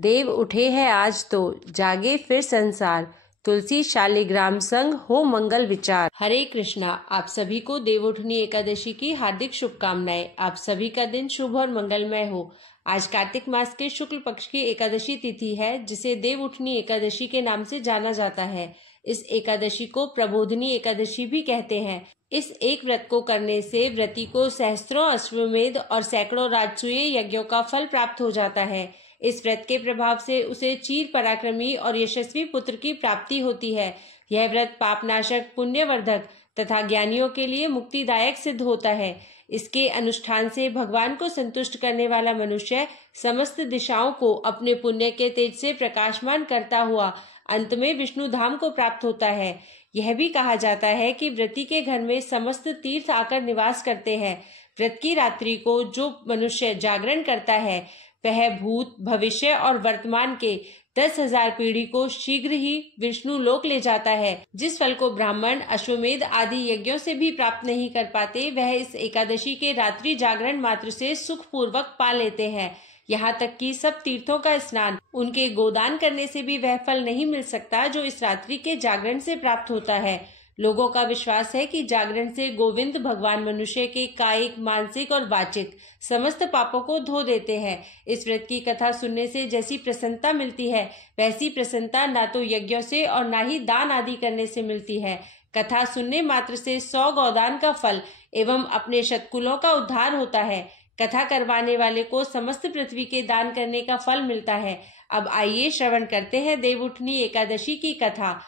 देव उठे हैं आज तो जागे फिर संसार, तुलसी शालिग्राम संग हो मंगल विचार। हरे कृष्णा। आप सभी को देवउठनी एकादशी की हार्दिक शुभकामनाएं। आप सभी का दिन शुभ और मंगलमय हो। आज कार्तिक मास के शुक्ल पक्ष की एकादशी तिथि है, जिसे देवउठनी एकादशी के नाम से जाना जाता है। इस एकादशी को प्रबोधिनी एकादशी भी कहते हैं। इस एक व्रत को करने से व्रती को सहस्त्रों अश्वमेध और सैकड़ों राजसूय यज्ञों का फल प्राप्त हो जाता है। इस व्रत के प्रभाव से उसे चीर पराक्रमी और यशस्वी पुत्र की प्राप्ति होती है। यह व्रत पापनाशक, पुण्यवर्धक तथा ज्ञानियों के लिए मुक्तिदायक सिद्ध होता है। इसके अनुष्ठान से भगवान को संतुष्ट करने वाला मनुष्य समस्त दिशाओं को अपने पुण्य के तेज से प्रकाशमान करता हुआ अंत में विष्णु धाम को प्राप्त होता है। यह भी कहा जाता है कि व्रती के घर में समस्त तीर्थ आकर निवास करते हैं। व्रत की रात्रि को जो मनुष्य जागरण करता है वह भूत, भविष्य और वर्तमान के 10,000 पीढ़ी को शीघ्र ही विष्णु लोक ले जाता है। जिस फल को ब्राह्मण, अश्वमेध आदि यज्ञों से भी प्राप्त नहीं कर पाते, वह इस एकादशी के रात्रि जागरण मात्र से सुख पूर्वक पा लेते हैं। यहाँ तक कि सब तीर्थों का स्नान, उनके गोदान करने से भी वह फल नहीं मिल सकता जो इस रात्रि के जागरण से प्राप्त होता है। लोगों का विश्वास है कि जागरण से गोविंद भगवान मनुष्य के कायिक, मानसिक और वाचिक समस्त पापों को धो देते हैं। इस व्रत की कथा सुनने से जैसी प्रसन्नता मिलती है, वैसी प्रसन्नता ना तो यज्ञों से और ना ही दान आदि करने से मिलती है। कथा सुनने मात्र से 100 गौदान का फल एवं अपने शतकुलों का उद्धार होता है। कथा करवाने वाले को समस्त पृथ्वी के दान करने का फल मिलता है। अब आइए श्रवण करते हैं देवउठनी एकादशी की कथा।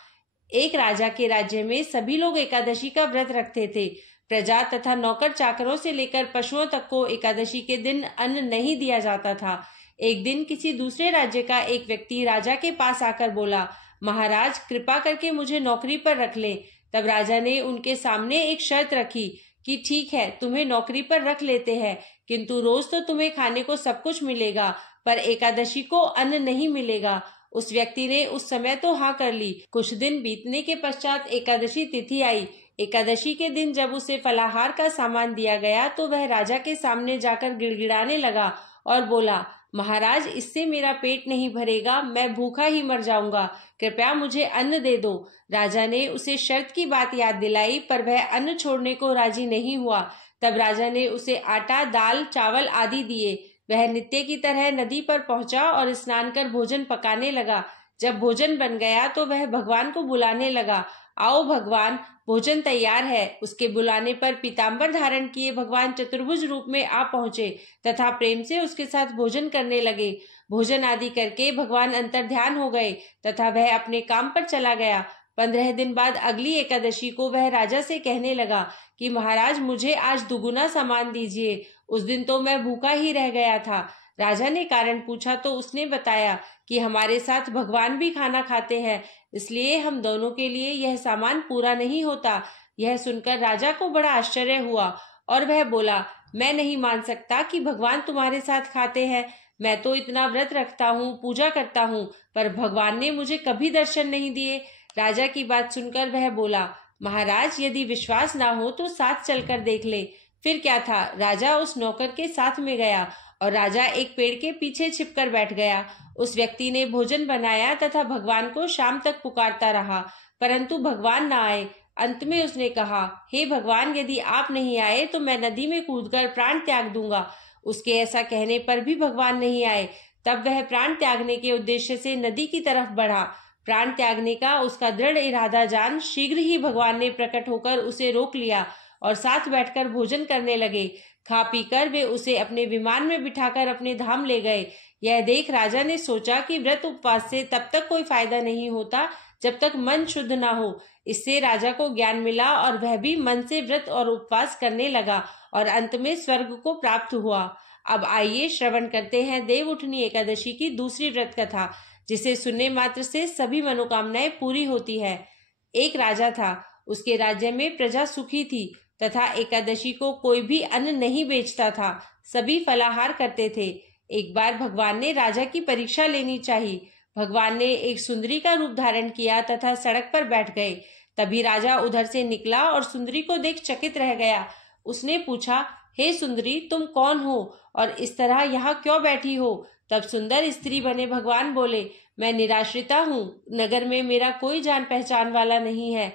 एक राजा के राज्य में सभी लोग एकादशी का व्रत रखते थे। प्रजा तथा नौकर चाकरों से लेकर पशुओं तक को एकादशी के दिन अन्न नहीं दिया जाता था। एक दिन किसी दूसरे राज्य का एक व्यक्ति राजा के पास आकर बोला, महाराज, कृपा करके मुझे नौकरी पर रख ले। तब राजा ने उनके सामने एक शर्त रखी कि ठीक है, तुम्हें नौकरी पर रख लेते हैं, किंतु रोज तो तुम्हें खाने को सब कुछ मिलेगा, पर एकादशी को अन्न नहीं मिलेगा। उस व्यक्ति ने उस समय तो हाँ कर ली। कुछ दिन बीतने के पश्चात एकादशी तिथि आई। एकादशी के दिन जब उसे फलाहार का सामान दिया गया तो वह राजा के सामने जाकर गिड़गिड़ाने लगा और बोला, महाराज, इससे मेरा पेट नहीं भरेगा, मैं भूखा ही मर जाऊंगा, कृपया मुझे अन्न दे दो। राजा ने उसे शर्त की बात याद दिलाई, पर वह अन्न छोड़ने को राजी नहीं हुआ। तब राजा ने उसे आटा, दाल, चावल आदि दिए। वह नित्य की तरह नदी पर पहुंचा और स्नान कर भोजन पकाने लगा। जब भोजन बन गया तो वह भगवान को बुलाने लगा, आओ भगवान, भोजन तैयार है। उसके बुलाने पर पीताम्बर धारण किए भगवान चतुर्भुज रूप में आ पहुंचे तथा प्रेम से उसके साथ भोजन करने लगे। भोजन आदि करके भगवान अंतर्ध्यान हो गए तथा वह अपने काम पर चला गया। 15 दिन बाद अगली एकादशी को वह राजा से कहने लगा कि महाराज, मुझे आज दुगुना सामान दीजिए। उस दिन तो मैं भूखा ही रह गया था। राजा ने कारण पूछा तो उसने बताया कि हमारे साथ भगवान भी खाना खाते हैं, इसलिए हम दोनों के लिए यह सामान पूरा नहीं होता। यह सुनकर राजा को बड़ा आश्चर्य हुआ और वह बोला, मैं नहीं मान सकता कि भगवान तुम्हारे साथ खाते हैं। मैं तो इतना व्रत रखता हूँ, पूजा करता हूँ, पर भगवान ने मुझे कभी दर्शन नहीं दिए। राजा की बात सुनकर वह बोला, महाराज, यदि विश्वास ना हो तो साथ चलकर देख ले। फिर क्या था, राजा उस नौकर के साथ में गया और राजा एक पेड़ के पीछे छिपकर बैठ गया। उस व्यक्ति ने भोजन बनाया तथा भगवान को शाम तक पुकारता रहा, परंतु भगवान न आए। अंत में उसने कहा, हे भगवान, यदि आप नहीं आए तो मैं नदी में कूदकर प्राण त्याग दूंगा। उसके ऐसा कहने पर भी भगवान नहीं आए। तब वह प्राण त्यागने के उद्देश्य से नदी की तरफ बढ़ा। प्राण त्यागने का उसका दृढ़ इरादा जान शीघ्र ही भगवान ने प्रकट होकर उसे रोक लिया और साथ बैठकर भोजन करने लगे। खा पीकर वे उसे अपने विमान में बिठाकर अपने धाम ले गए। यह देख राजा ने सोचा कि व्रत उपवास से तब तक कोई फायदा नहीं होता जब तक मन शुद्ध ना हो। इससे राजा को ज्ञान मिला और वह भी मन से व्रत और उपवास करने लगा और अंत में स्वर्ग को प्राप्त हुआ। अब आइए श्रवण करते हैं देवउठनी एकादशी की दूसरी व्रत कथा, जिसे सुनने मात्र से सभी मनोकामनाएं पूरी होती है। एक राजा था, उसके राज्य में प्रजा सुखी थी तथा एकादशी को कोई भी अन्न नहीं बेचता था। सभी फलाहार करते थे। एक बार भगवान ने राजा की परीक्षा लेनी चाहिए। भगवान ने एक सुंदरी का रूप धारण किया तथा सड़क पर बैठ गए। तभी राजा उधर से निकला और सुंदरी को देख चकित रह गया। उसने पूछा, हे सुंदरी, तुम कौन हो और इस तरह यहाँ क्यों बैठी हो? तब सुंदर स्त्री बने भगवान बोले, मैं निराश्रिता हूँ, नगर में मेरा कोई जान पहचान वाला नहीं है,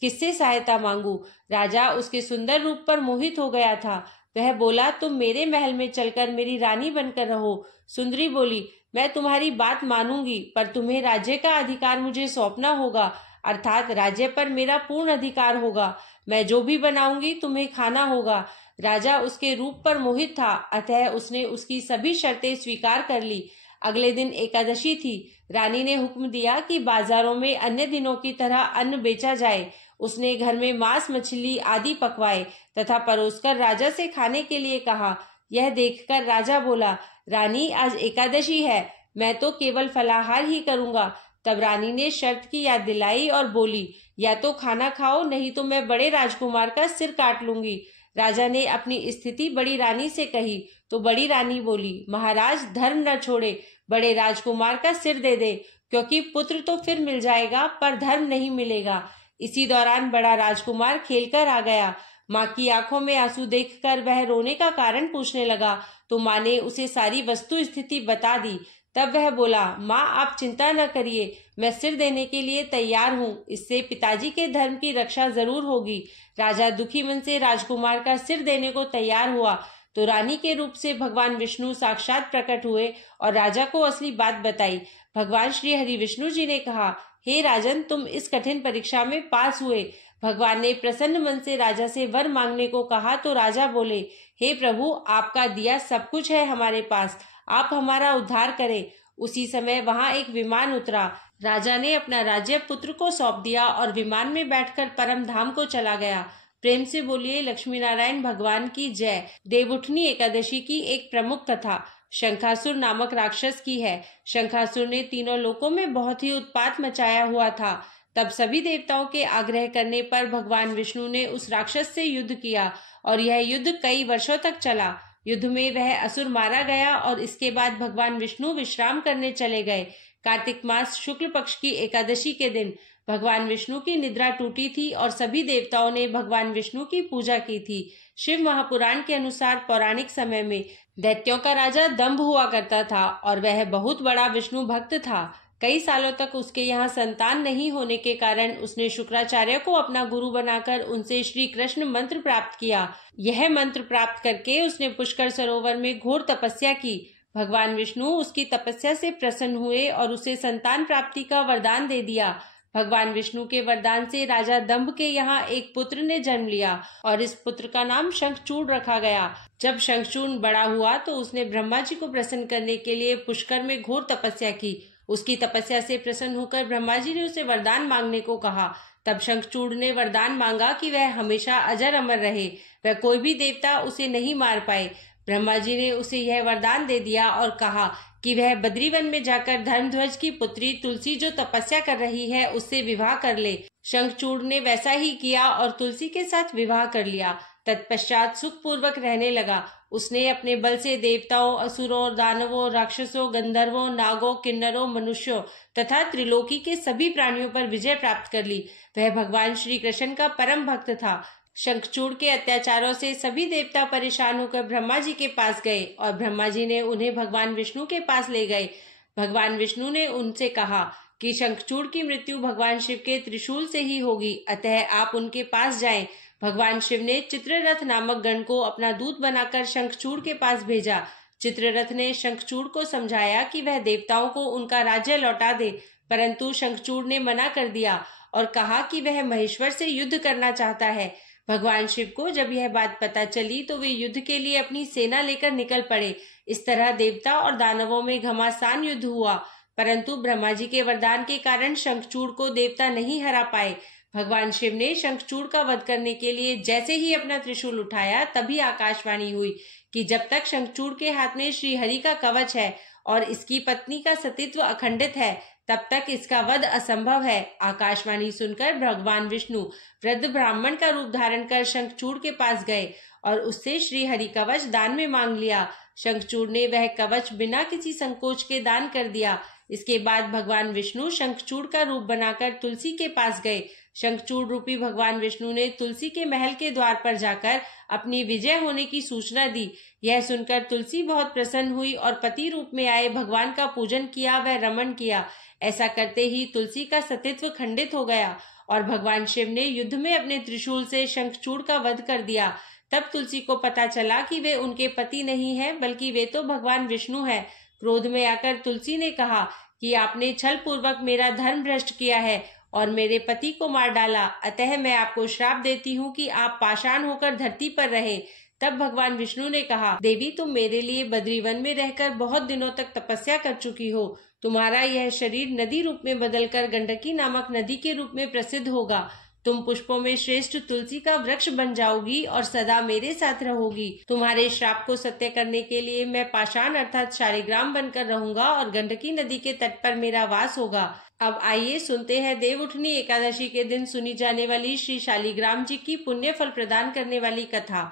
किससे सहायता मांगू। राजा उसके सुंदर रूप पर मोहित हो गया था। वह बोला, तुम मेरे महल में चलकर मेरी रानी बनकर रहो। सुंदरी बोली, मैं तुम्हारी बात मानूंगी, पर तुम्हें राज्य का अधिकार मुझे सौंपना होगा, अर्थात राज्य पर मेरा पूर्ण अधिकार होगा। मैं जो भी बनाऊंगी तुम्हें खाना होगा। राजा उसके रूप पर मोहित था, अतः उसने उसकी सभी शर्तें स्वीकार कर ली। अगले दिन एकादशी थी। रानी ने हुक्म दिया कि बाजारों में अन्य दिनों की तरह अन्न बेचा जाए। उसने घर में मांस मछली आदि पकवाए तथा परोसकर राजा से खाने के लिए कहा। यह देखकर राजा बोला, रानी आज एकादशी है, मैं तो केवल फलाहार ही करूंगा। तब रानी ने शर्त की याद दिलाई और बोली, या तो खाना खाओ, नहीं तो मैं बड़े राजकुमार का सिर काट लूंगी। राजा ने अपनी स्थिति बड़ी रानी से कही तो बड़ी रानी बोली, महाराज धर्म न छोड़े, बड़े राजकुमार का सिर दे दे, क्योंकि पुत्र तो फिर मिल जाएगा पर धर्म नहीं मिलेगा। इसी दौरान बड़ा राजकुमार खेलकर आ गया। माँ की आंखों में आंसू देखकर वह रोने का कारण पूछने लगा तो माँ ने उसे सारी वस्तु स्थिति बता दी। तब वह बोला, माँ आप चिंता न करिए, मैं सिर देने के लिए तैयार हूँ, इससे पिताजी के धर्म की रक्षा जरूर होगी। राजा दुखी मन से राजकुमार का सिर देने को तैयार हुआ तो रानी के रूप से भगवान विष्णु साक्षात प्रकट हुए और राजा को असली बात बताई। भगवान श्री हरि विष्णु जी ने कहा, हे राजन, तुम इस कठिन परीक्षा में पास हुए। भगवान ने प्रसन्न मन से राजा से वर मांगने को कहा तो राजा बोले, हे प्रभु, आपका दिया सब कुछ है हमारे पास, आप हमारा उद्धार करें। उसी समय वहां एक विमान उतरा। राजा ने अपना राज्य पुत्र को सौंप दिया और विमान में बैठकर परम धाम को चला गया। प्रेम से बोलिए लक्ष्मी नारायण भगवान की जय। देवउठनी एकादशी की एक प्रमुख कथा शंखासुर नामक राक्षस की है। शंखासुर ने तीनों लोकों में बहुत ही उत्पात मचाया हुआ था। तब सभी देवताओं के आग्रह करने पर भगवान विष्णु ने उस राक्षस से युद्ध किया और यह युद्ध कई वर्षों तक चला। युद्ध में वह असुर मारा गया और इसके बाद भगवान विष्णु विश्राम करने चले गए। कार्तिक मास शुक्ल पक्ष की एकादशी के दिन भगवान विष्णु की निद्रा टूटी थी और सभी देवताओं ने भगवान विष्णु की पूजा की थी। शिव महापुराण के अनुसार पौराणिक समय में दैत्यों का राजा दंभ हुआ करता था और वह बहुत बड़ा विष्णु भक्त था। कई सालों तक उसके यहाँ संतान नहीं होने के कारण उसने शुक्राचार्य को अपना गुरु बनाकर उनसे श्री कृष्ण मंत्र प्राप्त किया। यह मंत्र प्राप्त करके उसने पुष्कर सरोवर में घोर तपस्या की। भगवान विष्णु उसकी तपस्या से प्रसन्न हुए और उसे संतान प्राप्ति का वरदान दे दिया। भगवान विष्णु के वरदान से राजा दंभ के यहाँ एक पुत्र ने जन्म लिया और इस पुत्र का नाम शंखचूड़ रखा गया। जब शंखचूड़ बड़ा हुआ तो उसने ब्रह्मा जी को प्रसन्न करने के लिए पुष्कर में घोर तपस्या की। उसकी तपस्या से प्रसन्न होकर ब्रह्मा जी ने उसे वरदान मांगने को कहा। तब शंखचूड़ ने वरदान मांगा कि वह हमेशा अजर अमर रहे, वह कोई भी देवता उसे नहीं मार पाए। ब्रह्मा जी ने उसे यह वरदान दे दिया और कहा कि वह बद्रीवन में जाकर धर्मध्वज की पुत्री तुलसी जो तपस्या कर रही है उससे विवाह कर ले। शंखचूड़ ने वैसा ही किया और तुलसी के साथ विवाह कर लिया। तत्पश्चात सुखपूर्वक रहने लगा। उसने अपने बल से देवताओं, असुरों, दानवों, राक्षसों, गंधर्वों, नागों, किन्नरों, मनुष्यों तथा त्रिलोकी के सभी प्राणियों पर विजय प्राप्त कर ली। वह भगवान श्री कृष्ण का परम भक्त था। शंखचूड़ के अत्याचारों से सभी देवता परेशान होकर ब्रह्मा जी के पास गए और ब्रह्मा जी ने उन्हें भगवान विष्णु के पास ले गए। भगवान विष्णु ने उनसे कहा कि शंखचूड़ की मृत्यु भगवान शिव के त्रिशूल से ही होगी, अतः आप उनके पास जाएं। भगवान शिव ने चित्ररथ नामक गण को अपना दूत बनाकर शंखचूड़ के पास भेजा। चित्ररथ ने शंखचूड़ को समझाया कि वह देवताओं को उनका राज्य लौटा दे, परंतु शंखचूड़ ने मना कर दिया और कहा कि वह महेश्वर से युद्ध करना चाहता है। भगवान शिव को जब यह बात पता चली तो वे युद्ध के लिए अपनी सेना लेकर निकल पड़े। इस तरह देवता और दानवों में घमासान युद्ध हुआ, परंतु ब्रह्मा जी के वरदान के कारण शंखचूड़ को देवता नहीं हरा पाए। भगवान शिव ने शंखचूड़ का वध करने के लिए जैसे ही अपना त्रिशूल उठाया तभी आकाशवाणी हुई कि जब तक शंखचूड़ के हाथ में श्री हरि का कवच है और इसकी पत्नी का सतीत्व अखंडित है तब तक इसका वध असंभव है। आकाशवाणी सुनकर भगवान विष्णु वृद्ध ब्राह्मण का रूप धारण कर शंखचूड़ के पास गए और उससे श्री हरि कवच दान में मांग लिया। शंखचूड़ ने वह कवच बिना किसी संकोच के दान कर दिया। इसके बाद भगवान विष्णु शंखचूड़ का रूप बनाकर तुलसी के पास गए। शंखचूड़ रूपी भगवान विष्णु ने तुलसी के महल के द्वार पर जाकर अपनी विजय होने की सूचना दी। यह सुनकर तुलसी बहुत प्रसन्न हुई और पति रूप में आए भगवान का पूजन किया व रमण किया। ऐसा करते ही तुलसी का सतीत्व खंडित हो गया और भगवान शिव ने युद्ध में अपने त्रिशूल से शंखचूड़ का वध कर दिया। तब तुलसी को पता चला कि वे उनके पति नहीं हैं, बल्कि वे तो भगवान विष्णु हैं। क्रोध में आकर तुलसी ने कहा कि आपने छल पूर्वक मेरा धर्म भ्रष्ट किया है और मेरे पति को मार डाला, अतः मैं आपको श्राप देती हूँ कि आप पाषाण होकर धरती पर रहे। तब भगवान विष्णु ने कहा, देवी तुम मेरे लिए बद्रीवन में रहकर बहुत दिनों तक तपस्या कर चुकी हो। तुम्हारा यह शरीर नदी रूप में बदलकर गंडकी नामक नदी के रूप में प्रसिद्ध होगा। तुम पुष्पों में श्रेष्ठ तुलसी का वृक्ष बन जाओगी और सदा मेरे साथ रहोगी। तुम्हारे श्राप को सत्य करने के लिए मैं पाषाण अर्थात शालिग्राम बनकर रहूंगा और गंडकी नदी के तट पर मेरा वास होगा। अब आइए सुनते हैं देवउठनी एकादशी के दिन सुनी जाने वाली श्री शालिग्राम जी की पुण्य फल प्रदान करने वाली कथा।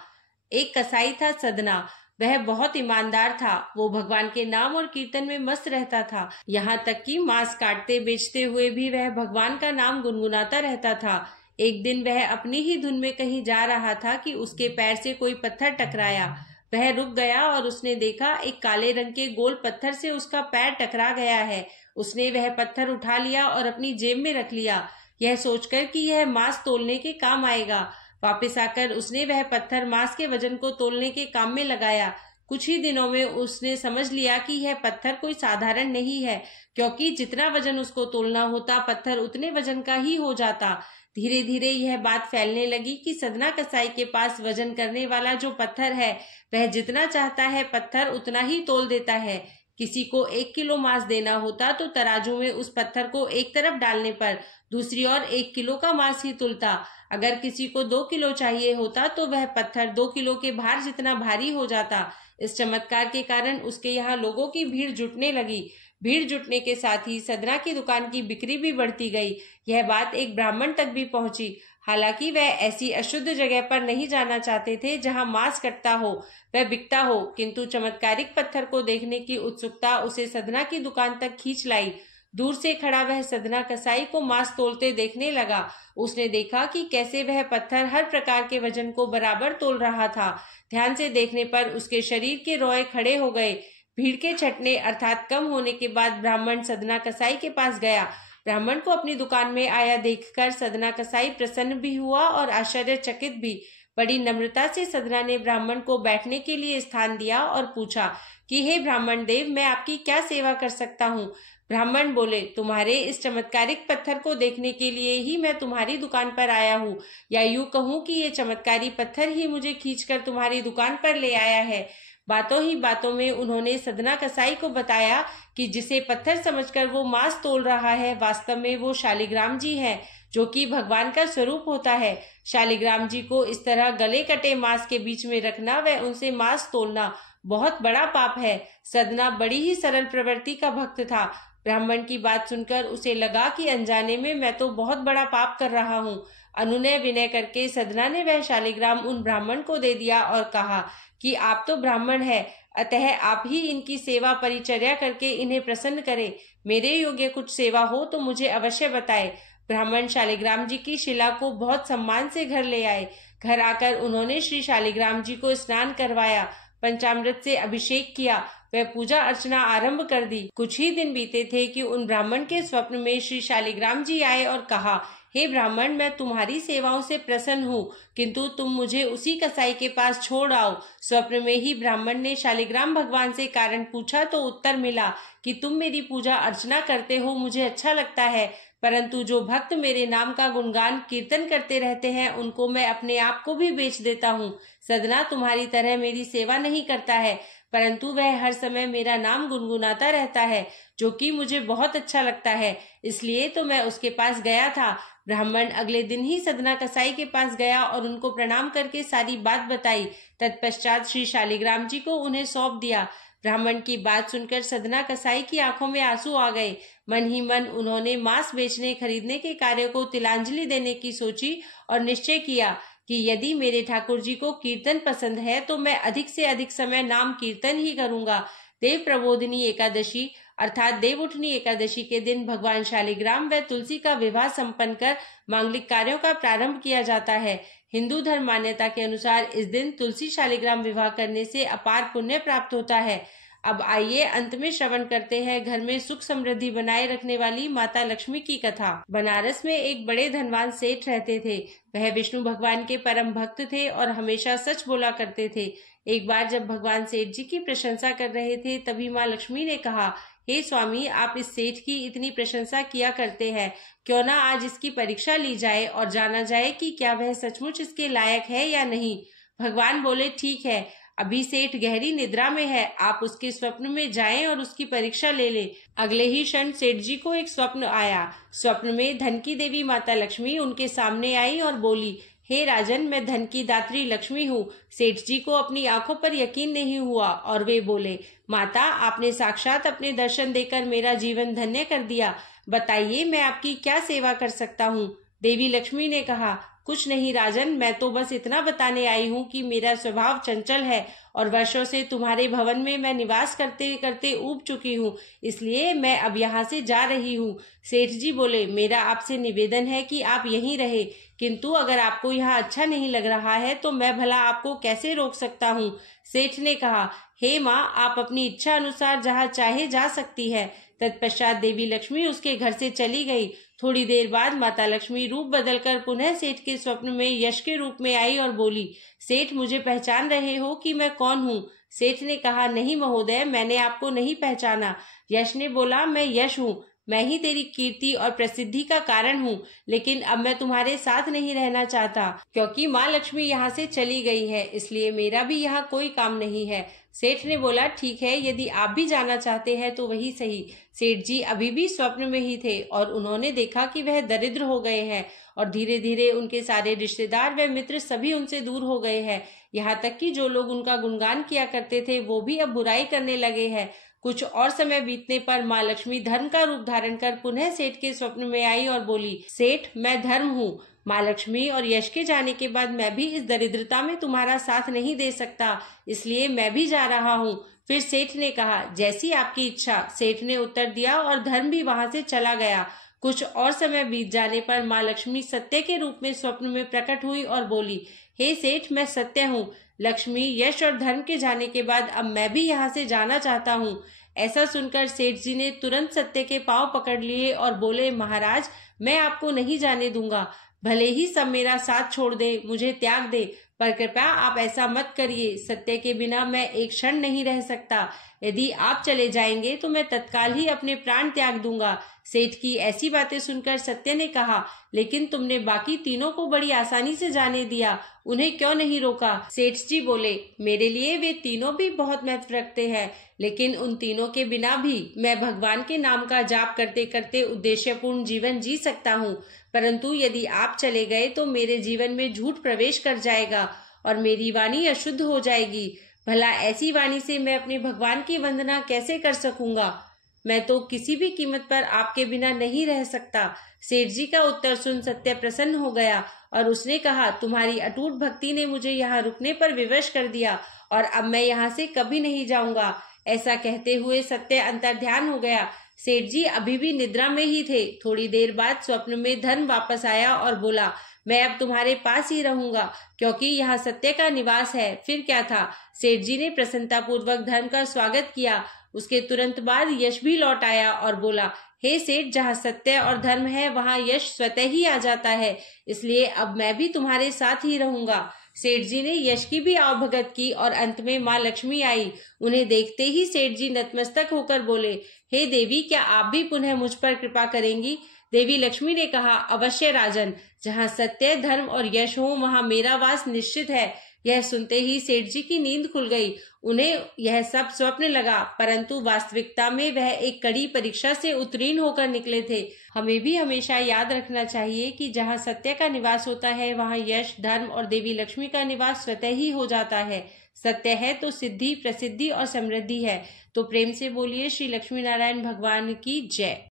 एक कसाई था सदना। वह बहुत ईमानदार था। वो भगवान के नाम और कीर्तन में मस्त रहता था। यहाँ तक कि मांस काटते बेचते हुए भी वह भगवान का नाम गुनगुनाता रहता था। एक दिन वह अपनी ही धुन में कहीं जा रहा था कि उसके पैर से कोई पत्थर टकराया। वह रुक गया और उसने देखा एक काले रंग के गोल पत्थर से उसका पैर टकरा गया है। उसने वह पत्थर उठा लिया और अपनी जेब में रख लिया, यह सोचकर कि यह मांस तोलने के काम आएगा। वापस आकर उसने वह पत्थर मांस के वजन को तोलने के काम में लगाया। कुछ ही दिनों में उसने समझ लिया कि यह पत्थर कोई साधारण नहीं है, क्योंकि जितना वजन उसको तोलना होता पत्थर उतने वजन का ही हो जाता। धीरे धीरे यह बात फैलने लगी कि सदना कसाई के पास वजन करने वाला जो पत्थर है वह जितना चाहता है पत्थर उतना ही तोल देता है। किसी को 1 किलो मांस देना होता तो तराजू में उस पत्थर को एक तरफ डालने पर दूसरी ओर 1 किलो का मांस ही तुलता। अगर किसी को 2 किलो चाहिए होता तो वह पत्थर 2 किलो के भार जितना भारी हो जाता। इस चमत्कार के कारण उसके यहाँ लोगों की भीड़ जुटने लगी। भीड़ जुटने के साथ ही सदना की दुकान की बिक्री भी बढ़ती गई। यह बात एक ब्राह्मण तक भी पहुंची। हालांकि वह ऐसी अशुद्ध जगह पर नहीं जाना चाहते थे जहां मांस कटता हो वह बिकता हो, किंतु चमत्कारिक पत्थर को देखने की उत्सुकता उसे सदना की दुकान तक खींच लाई। दूर से खड़ा वह सदना कसाई को मांस तोलते देखने लगा। उसने देखा कि कैसे वह पत्थर हर प्रकार के वजन को बराबर तोल रहा था। ध्यान से देखने पर उसके शरीर के रोए खड़े हो गए। भीड़ के छटने अर्थात कम होने के बाद ब्राह्मण सदना कसाई के पास गया। ब्राह्मण को अपनी दुकान में आया देखकर सदना कसाई प्रसन्न भी हुआ और आश्चर्यचकित भी। बड़ी नम्रता से सदना ने ब्राह्मण को बैठने के लिए स्थान दिया और पूछा कि हे ब्राह्मण देव, मैं आपकी क्या सेवा कर सकता हूँ। ब्राह्मण बोले, तुम्हारे इस चमत्कारिक पत्थर को देखने के लिए ही मैं तुम्हारी दुकान पर आया हूँ, या यूं कहूँ कि ये चमत्कारी पत्थर ही मुझे खींचकर तुम्हारी दुकान पर ले आया है। बातों ही बातों में उन्होंने सदना कसाई को बताया कि जिसे पत्थर समझकर वो मांस तोल रहा है वास्तव में वो शालिग्राम जी हैं, जो कि भगवान का स्वरूप होता है। शालिग्राम जी को इस तरह गले कटे मांस के बीच में रखना व उनसे मांस तोलना बहुत बड़ा पाप है। सदना बड़ी ही सरल प्रवृत्ति का भक्त था। ब्राह्मण की बात सुनकर उसे लगा कि अनजाने में मैं तो बहुत बड़ा पाप कर रहा हूँ। अनुनय विनय करके सदना ने वह शालिग्राम उन ब्राह्मण को दे दिया और कहा कि आप तो ब्राह्मण है, अतः आप ही इनकी सेवा परिचर्या करके इन्हें प्रसन्न करें। मेरे योग्य कुछ सेवा हो तो मुझे अवश्य बताए। ब्राह्मण शालिग्राम जी की शिला को बहुत सम्मान से घर ले आए। घर आकर उन्होंने श्री शालिग्राम जी को स्नान करवाया, पंचामृत से अभिषेक किया, वह पूजा अर्चना आरंभ कर दी। कुछ ही दिन बीते थे कि उन ब्राह्मण के स्वप्न में श्री शालिग्राम जी आए और कहा, हे ब्राह्मण, मैं तुम्हारी सेवाओं से प्रसन्न हूँ, किंतु तुम मुझे उसी कसाई के पास छोड़ आओ। स्वप्न में ही ब्राह्मण ने शालिग्राम भगवान से कारण पूछा तो उत्तर मिला कि तुम मेरी पूजा अर्चना करते हो, मुझे अच्छा लगता है, परंतु जो भक्त मेरे नाम का गुणगान कीर्तन करते रहते हैं उनको मैं अपने आप को भी बेच देता हूँ। सदना तुम्हारी तरह मेरी सेवा नहीं करता है, परंतु वह हर समय मेरा नाम गुनगुनाता रहता है, जो कि मुझे बहुत अच्छा लगता है, इसलिए तो मैं उसके पास गया था। ब्राह्मण अगले दिन ही सदना कसाई के पास गया और उनको प्रणाम करके सारी बात बताई। तत्पश्चात श्री शालिग्राम जी को उन्हें सौंप दिया। ब्राह्मण की बात सुनकर सदना कसाई की आंखों में आंसू आ गए। मन ही मन उन्होंने मांस बेचने खरीदने के कार्य को तिलांजलि देने की सोची और निश्चय किया कि यदि मेरे ठाकुर जी को कीर्तन पसंद है तो मैं अधिक से अधिक समय नाम कीर्तन ही करूंगा। देव प्रबोधिनी एकादशी अर्थात देवउठनी एकादशी के दिन भगवान शालिग्राम व तुलसी का विवाह संपन्न कर मांगलिक कार्यों का प्रारंभ किया जाता है। हिंदू धर्म मान्यता के अनुसार इस दिन तुलसी शालिग्राम विवाह करने से अपार पुण्य प्राप्त होता है। अब आइए अंत में श्रवण करते हैं घर में सुख समृद्धि बनाए रखने वाली माता लक्ष्मी की कथा। बनारस में एक बड़े धनवान सेठ रहते थे। वह विष्णु भगवान के परम भक्त थे और हमेशा सच बोला करते थे। एक बार जब भगवान सेठ जी की प्रशंसा कर रहे थे, तभी माँ लक्ष्मी ने कहा, हे स्वामी, आप इस सेठ की इतनी प्रशंसा किया करते हैं, क्यों ना आज इसकी परीक्षा ली जाए और जाना जाए कि क्या वह सचमुच इसके लायक है या नहीं। भगवान बोले, ठीक है, अभी सेठ गहरी निद्रा में है, आप उसके स्वप्न में जाएं और उसकी परीक्षा ले लें। अगले ही क्षण सेठ जी को एक स्वप्न आया। स्वप्न में धन की देवी माता लक्ष्मी उनके सामने आई और बोली, हे राजन, मैं धन की दात्री लक्ष्मी हूँ। सेठ जी को अपनी आंखों पर यकीन नहीं हुआ और वे बोले, माता, आपने साक्षात अपने दर्शन देकर मेरा जीवन धन्य कर दिया। बताइए, मैं आपकी क्या सेवा कर सकता हूँ। देवी लक्ष्मी ने कहा, कुछ नहीं राजन, मैं तो बस इतना बताने आई हूँ कि मेरा स्वभाव चंचल है और वर्षों से तुम्हारे भवन में मैं निवास करते करते ऊब चुकी हूँ, इसलिए मैं अब यहाँ से जा रही हूँ। सेठ जी बोले, मेरा आपसे निवेदन है कि आप यहीं रहे, किंतु अगर आपको यहाँ अच्छा नहीं लग रहा है तो मैं भला आपको कैसे रोक सकता हूँ। सेठ ने कहा, हे माँ, आप अपनी इच्छा अनुसार जहाँ चाहे जा सकती है। तत्पश्चात देवी लक्ष्मी उसके घर से चली गई। थोड़ी देर बाद माता लक्ष्मी रूप बदलकर पुनः सेठ के स्वप्न में यश के रूप में आई और बोली, सेठ, मुझे पहचान रहे हो कि मैं कौन हूँ। सेठ ने कहा, नहीं महोदय, मैंने आपको नहीं पहचाना। यश ने बोला, मैं यश हूँ, मैं ही तेरी कीर्ति और प्रसिद्धि का कारण हूँ, लेकिन अब मैं तुम्हारे साथ नहीं रहना चाहता, क्योंकि माँ लक्ष्मी यहाँ से चली गई है, इसलिए मेरा भी यहाँ कोई काम नहीं है। सेठ ने बोला, ठीक है, यदि आप भी जाना चाहते हैं तो वही सही। सेठ जी अभी भी स्वप्न में ही थे और उन्होंने देखा कि वह दरिद्र हो गए हैं और धीरे धीरे उनके सारे रिश्तेदार व मित्र सभी उनसे दूर हो गए हैं। यहाँ तक कि जो लोग उनका गुणगान किया करते थे वो भी अब बुराई करने लगे हैं। कुछ और समय बीतने पर माँ लक्ष्मी धर्म का रूप धारण कर पुनः सेठ के स्वप्न में आई और बोली, सेठ, मैं धर्म हूँ। माँ लक्ष्मी और यश के जाने के बाद मैं भी इस दरिद्रता में तुम्हारा साथ नहीं दे सकता, इसलिए मैं भी जा रहा हूँ। फिर सेठ ने कहा, जैसी आपकी इच्छा। सेठ ने उत्तर दिया और धर्म भी वहां से चला गया। कुछ और समय बीत जाने पर माँ लक्ष्मी सत्य के रूप में स्वप्न में प्रकट हुई और बोली, हे सेठ, मैं सत्य हूँ। लक्ष्मी, यश और धर्म के जाने के बाद अब मैं भी यहाँ से जाना चाहता हूँ। ऐसा सुनकर सेठ जी ने तुरंत सत्य के पांव पकड़ लिए और बोले, महाराज, मैं आपको नहीं जाने दूंगा। भले ही सब मेरा साथ छोड़ दे, मुझे त्याग दे, पर कृपया आप ऐसा मत करिए। सत्य के बिना मैं एक क्षण नहीं रह सकता। यदि आप चले जाएंगे तो मैं तत्काल ही अपने प्राण त्याग दूंगा। सेठ की ऐसी बातें सुनकर सत्य ने कहा, लेकिन तुमने बाकी तीनों को बड़ी आसानी से जाने दिया, उन्हें क्यों नहीं रोका। सेठ जी बोले, मेरे लिए वे तीनों भी बहुत महत्व रखते हैं, लेकिन उन तीनों के बिना भी मैं भगवान के नाम का जाप करते करते उद्देश्यपूर्ण जीवन जी सकता हूँ, परंतु यदि आप चले गए तो मेरे जीवन में झूठ प्रवेश कर जाएगा और मेरी वाणी अशुद्ध हो जाएगी। भला ऐसी वाणी से मैं अपने भगवान की वंदना कैसे कर सकूंगा। मैं तो किसी भी कीमत पर आपके बिना नहीं रह सकता। सेठ जी का उत्तर सुन सत्य प्रसन्न हो गया और उसने कहा, तुम्हारी अटूट भक्ति ने मुझे यहाँ रुकने पर विवश कर दिया और अब मैं यहाँ से कभी नहीं जाऊंगा। ऐसा कहते हुए सत्य अंतर्ध्यान हो गया। सेठ जी अभी भी निद्रा में ही थे। थोड़ी देर बाद स्वप्न में धर्म वापस आया और बोला, मैं अब तुम्हारे पास ही रहूंगा, क्योंकि यहाँ सत्य का निवास है। फिर क्या था, सेठ जी ने प्रसन्नता पूर्वक धर्म का स्वागत किया। उसके तुरंत बाद यश भी लौट आया और बोला, हे सेठ, जहाँ सत्य और धर्म है वहाँ यश स्वतः ही आ जाता है, इसलिए अब मैं भी तुम्हारे साथ ही रहूंगा। सेठ जी ने यश की भी आवभगत की और अंत में माँ लक्ष्मी आई। उन्हें देखते ही सेठ जी नतमस्तक होकर बोले, हे देवी, क्या आप भी पुनः मुझ पर कृपा करेंगी। देवी लक्ष्मी ने कहा, अवश्य राजन, जहाँ सत्य, धर्म और यश हो वहाँ मेरा वास निश्चित है। यह सुनते ही सेठ जी की नींद खुल गई। उन्हें यह सब स्वप्न लगा, परंतु वास्तविकता में वह एक कड़ी परीक्षा से उत्तीर्ण होकर निकले थे। हमें भी हमेशा याद रखना चाहिए कि जहाँ सत्य का निवास होता है वहाँ यश, धर्म और देवी लक्ष्मी का निवास स्वतः ही हो जाता है। सत्य है तो सिद्धि, प्रसिद्धि और समृद्धि है। तो प्रेम से बोलिए श्री लक्ष्मी नारायण भगवान की जय।